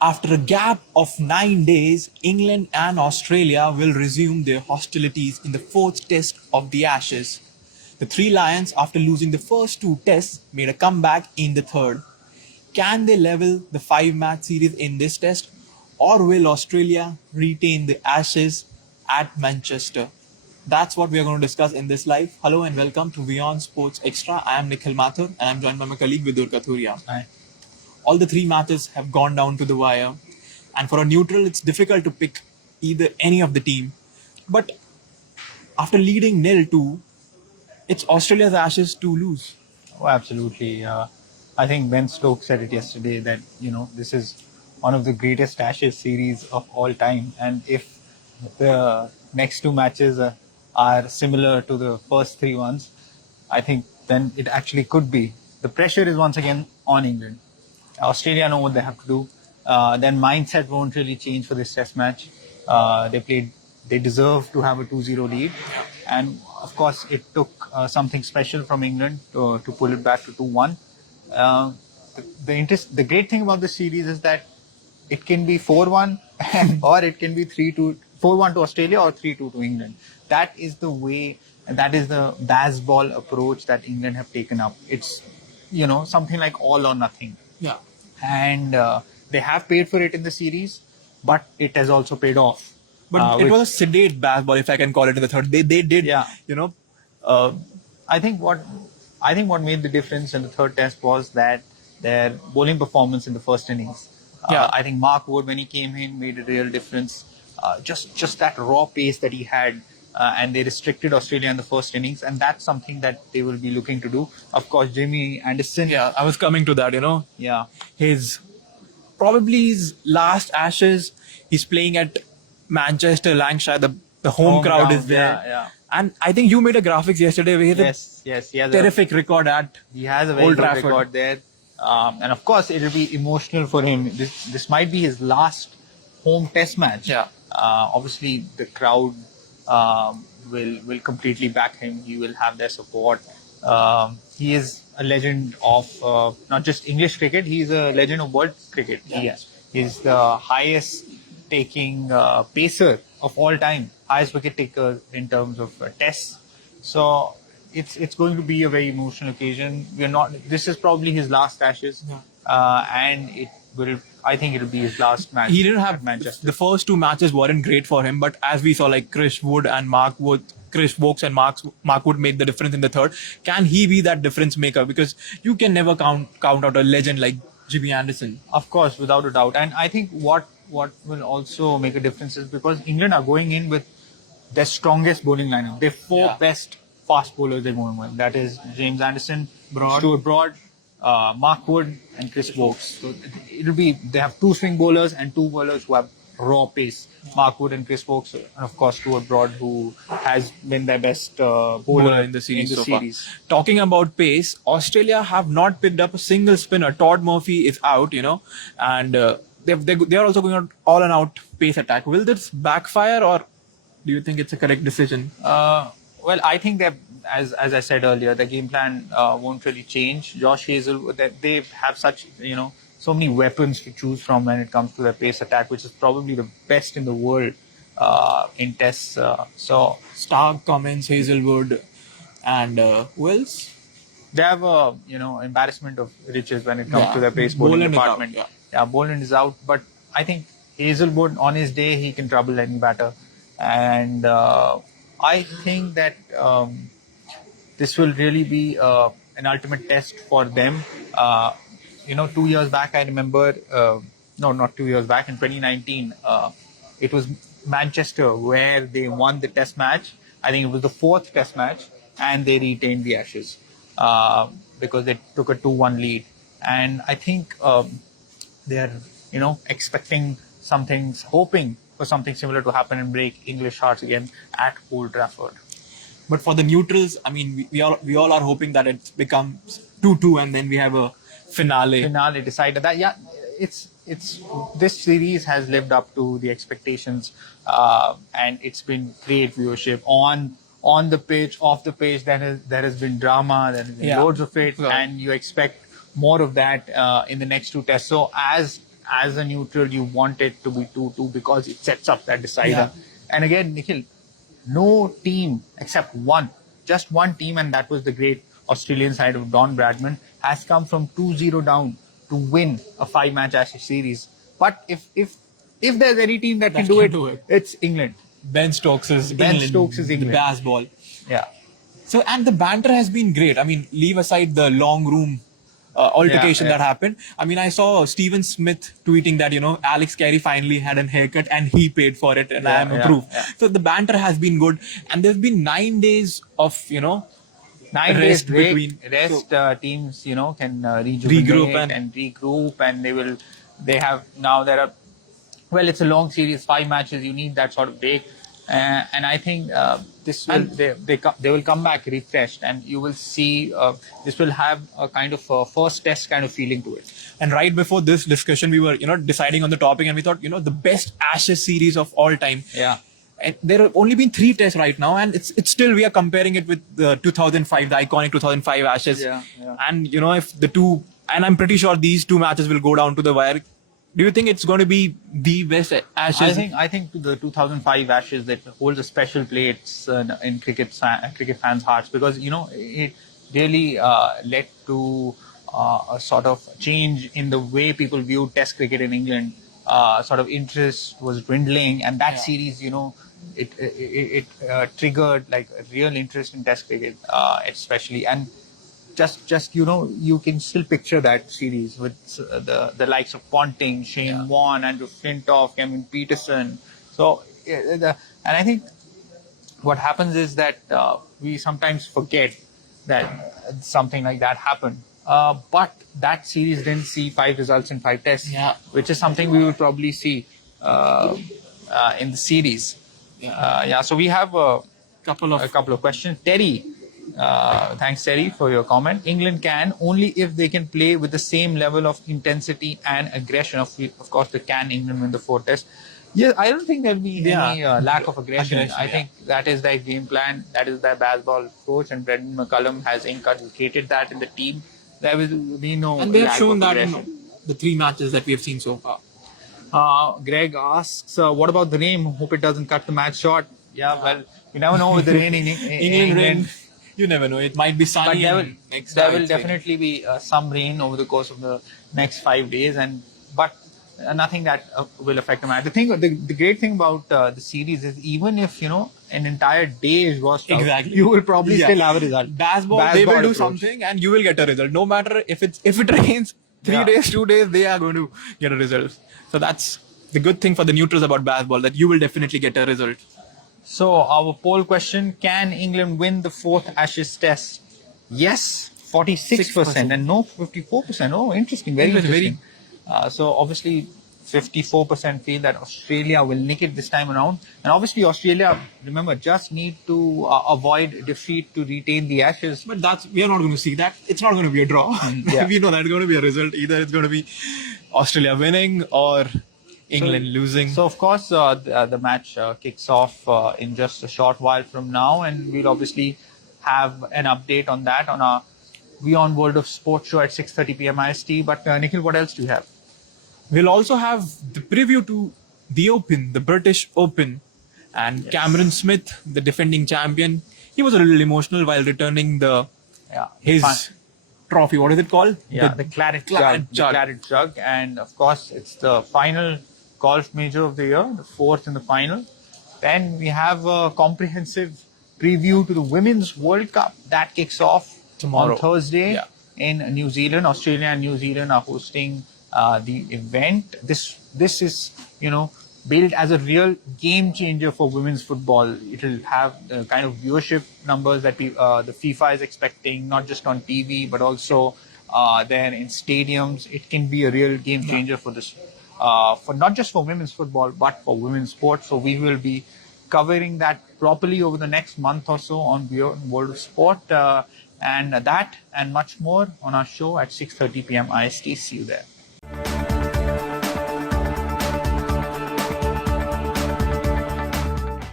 After a gap of 9 days, England and Australia will resume their hostilities in the fourth test of the Ashes. The three Lions, after losing the first two tests, made a comeback in the third. Can they level the five-match series in this test, or will Australia retain the Ashes at Manchester? That's what we are going to discuss in this live. Hello and welcome to WION Sports Extra. I am Nikhil Mathur and I'm joined by my colleague Vidur Kathuria. Hi. All the three matches have gone down to the wire, and for a neutral, it's difficult to pick either any of the team. But after leading 0-2, it's Australia's Ashes to lose. Oh, absolutely. I think Ben Stokes said it yesterday that, this is one of the greatest Ashes series of all time. And if the next two matches are similar to the first three ones, I think then it actually could be. The pressure is once again on England. Australia know what they have to do. Their mindset won't really change for this test match. They deserve to have a 2-0 lead. And of course, it took something special from England to pull it back to 2-1. The great thing about the series is that it can be 4-1 or it can be 3-2, 4-1 to Australia or 3-2 to England. That is the way, and that is the baseball approach that England have taken up. It's, something like all or nothing. Yeah. And they have paid for it in the series, but it has also paid off. But it was a sedate baseball, if I can call it, in the third. They did, Yeah. Uh, I think what made the difference in the third test was that their bowling performance in the first innings. Yeah. I think Mark Wood, when he came in, made a real difference. Just that raw pace that he had, and they restricted Australia in the first innings, and that's something that they will be looking to do. Of course, Jimmy Anderson. yeah, I was coming to that, Yeah. His probably his last Ashes, he's playing at Manchester, Lancashire. The home crowd is there. Yeah. And I think you made a graphics yesterday where he has Yes. He a has terrific record at He has a very Old good Trafford. record there. And of course, it'll be emotional for him. This might be his last home test match. Yeah. Obviously, the crowd will completely back him. He will have their support. He is a legend of not just English cricket, he's a legend of world cricket. Yeah. He's the highest taking pacer of all time, highest wicket taker in terms of tests. So it's going to be a very emotional occasion. This is probably his last Ashes, and I think it'll be his last match. He didn't have at Manchester. the first two matches weren't great for him, but as we saw, like Chris Wokes and Mark Wood made the difference in the third. Can he be that difference maker? Because you can never count out a legend like Jimmy Anderson. Of course, without a doubt. And I think what will also make a difference is because England are going in with their strongest bowling lineup. Their four best fast bowlers they're going with. That is James Anderson, Stuart Broad, Mark Wood, and Chris Wokes. So they have two swing bowlers and two bowlers who have raw pace. Mark Wood and Chris Wokes, and of course Stuart Broad, who has been their best bowler in the series so series. far. Talking about pace, Australia have not picked up a single spinner. Todd Murphy is out, and they are also going on all and out pace attack. Will this backfire, or do you think it's a correct decision? Well, I think that, as I said earlier, the game plan won't really change. Josh Hazel, they have such, so many weapons to choose from when it comes to their pace attack, which is probably the best in the world in tests. So Stark, Cummins, Hazelwood, and Wills. they have a, embarrassment of riches when it comes to their pace bowling Boland is department. out, Boland is out, but I think Hazelwood, on his day, he can trouble any batter. And I think that this will really be an ultimate test for them. 2 years back, I remember, no, not 2 years back, in 2019, it was Manchester where they won the test match. I think it was the fourth test match, and they retained the Ashes because they took a 2-1 lead. And I think they're, expecting hoping for something similar to happen and break English hearts again at Old Trafford. But for the neutrals, I mean, we all are hoping that it becomes 2-2 and then we have a finale. Decided that, it's this series has lived up to the expectations, and it's been great viewership on the pitch, off the pitch. There has been drama, there has been loads of it, and you expect more of that in the next two tests. So as as a neutral, you want it to be 2-2 because it sets up that decider. And again, Nikhil, no team except one, just one team, and that was the great Australian side of Don Bradman, has come from 2-0 down to win a 5-match Ashes series. But if there's any team that can do it, it's England. Ben Stokes is Ben England, Stokes is England. the baseball. Yeah. So, and the banter has been great. I mean, leave aside the long room altercation that happened. I mean, I saw Stephen Smith tweeting that, Alex Carey finally had a haircut and he paid for it and I am approved. So the banter has been good. And there's been 9 days of, 9 days rest break, between. rest teams, can rejuvenate Regroup and regroup, and they have now there are, well, it's a long series, 5 matches, you need that sort of break. And I think they will come back refreshed, and you will see this will have a kind of first test kind of feeling to it. And right before this discussion, we were, deciding on the topic, and we thought, the best Ashes series of all time. Yeah. And there have only been 3 tests right now, and it's still, we are comparing it with the 2005, the iconic 2005 Ashes. And if the two, and I'm pretty sure these 2 matches will go down to the wire. Do you think it's going to be the best Ashes? I think the 2005 Ashes that holds a special place in cricket fans' hearts, because it really led to a sort of change in the way people viewed Test cricket in England. Sort of interest was dwindling, and that series, it triggered like a real interest in Test cricket, especially. And just you can still picture that series with the likes of Ponting, Shane Warne, Andrew Flintoff, Kevin Peterson. So and I think what happens is that we sometimes forget that something like that happened. But that series didn't see 5 results in 5 tests, which is something we will probably see in the series. So we have a couple of questions. Terry, thanks Terry for your comment. England can only if they can play with the same level of intensity and aggression. Of course, they can England win the 4 tests. Yeah, I don't think there'll be any lack of aggression. I think that is their game plan. That is their baseball coach, and Brendan McCullum has inculcated that in the team. There will be no. And they have shown that in the 3 matches that we have seen so far. Greg asks, what about the rain? Hope it doesn't cut the match short. Yeah, well, you never know with the rain in England. You never know. It might be sunny. But there will definitely be some rain over the course of the next 5 days, but nothing that will affect the match. The great thing about the series is, even if an entire day is washed out, you will probably still have a result. Baseball, they will do something, and you will get a result. No matter if it rains 3 days, 2 days, they are going to get a result. So that's the good thing for the neutrals about baseball, that you will definitely get a result. So our poll question: can England win the 4th Ashes Test? Yes, 46%, and no, 54%. Oh, interesting, very interesting. So obviously 54% feel that Australia will nick it this time around, and obviously Australia, remember, just need to avoid defeat to retain the Ashes. But we are not going to see that. It's not going to be a draw. We know that it's going to be a result. Either it's going to be Australia winning or England losing. So of course the match kicks off in just a short while from now, and we'll obviously have an update on that on our WION World of Sports show at 6:30 p.m. IST. But Nikhil, what else do you have? We'll also have the preview to the Open, the British Open, and Cameron Smith, the defending champion. He was a little emotional while returning his trophy. What is it called? The Claret Jug. The Claret Jug. And of course, it's the final golf major of the year, the 4th in the final. Then we have a comprehensive preview to the Women's World Cup. That kicks off tomorrow on Thursday in New Zealand. Australia and New Zealand are hosting the event. This is built as a real game changer for women's football. It will have the kind of viewership numbers that the FIFA is expecting, not just on TV but also there in stadiums. It can be a real game changer for this, for not just for women's football but for women's sports. So we will be covering that properly over the next month or so on WION World of Sport, and that and much more on our show at 6:30 p.m. IST. See you there.